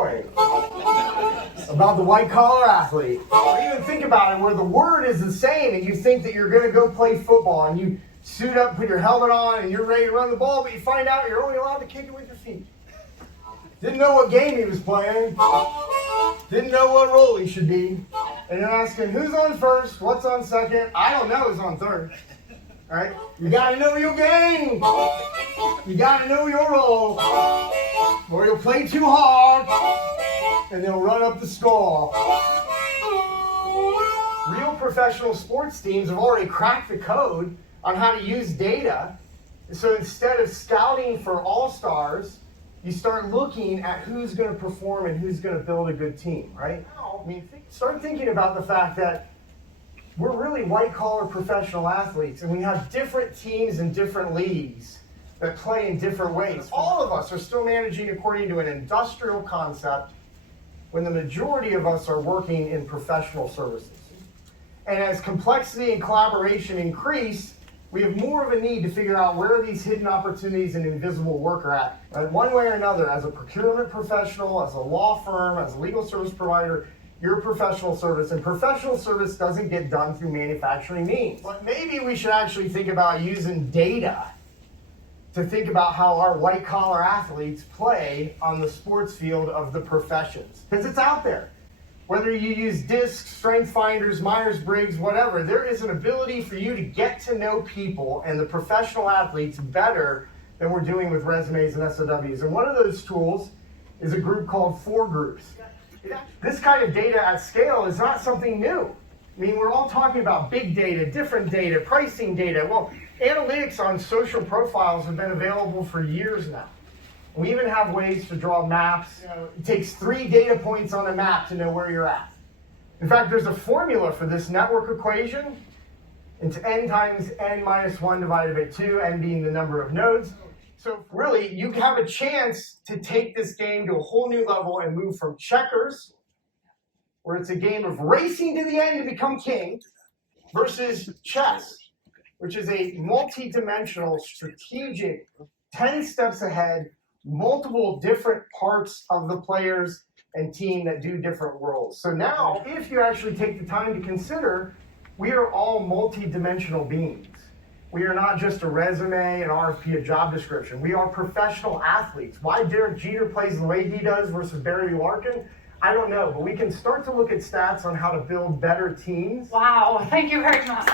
story about the white-collar athlete. Or even think about it where the word is the same and you think that you're going to go play football and you suit up, put your helmet on, and you're ready to run the ball, but you find out you're only allowed to kick it with your feet. Didn't know what game he was playing. Didn't know what role he should be. And you're asking, who's on first? What's on second? I don't know who's on third. All right? You got to know your game. You got to know your role. Or you'll play too hard, and they'll run up the score. Real professional sports teams have already cracked the code on how to use data. So instead of scouting for all-stars, you start looking at who's going to perform and who's going to build a good team, right? I mean, start thinking about the fact that we're really white-collar professional athletes, and we have different teams and different leagues that play in different ways. All of us are still managing according to an industrial concept when the majority of us are working in professional services. And as complexity and collaboration increase, we have more of a need to figure out where these hidden opportunities and invisible work are at. And one way or another, as a procurement professional, as a law firm, as a legal service provider, you're a professional service, and professional service doesn't get done through manufacturing means. But maybe we should actually think about using data to think about how our white-collar athletes play on the sports field of the professions. Because it's out there. Whether you use DISC, Strength Finders, Myers-Briggs, whatever, there is an ability for you to get to know people and the professional athletes better than we're doing with resumes and SOWs. And one of those tools is a group called 4 Groups. This kind of data at scale is not something new. I mean, we're all talking about big data, different data, pricing data. Well, analytics on social profiles have been available for years now. We even have ways to draw maps. It takes 3 data points on a map to know where you're at. In fact, there's a formula for this network equation. It's n times n minus 1 divided by 2, n being the number of nodes. So really, you have a chance to take this game to a whole new level and move from checkers, where it's a game of racing to the end to become king, versus chess, which is a multi-dimensional, strategic, 10 steps ahead, multiple different parts of the players and team that do different roles. So now, if you actually take the time to consider, we are all multi-dimensional beings. We are not just a resume, an RFP, a job description. We are professional athletes. Why Derek Jeter plays the way he does versus Barry Larkin, I don't know, but we can start to look at stats on how to build better teams. Wow, thank you very much.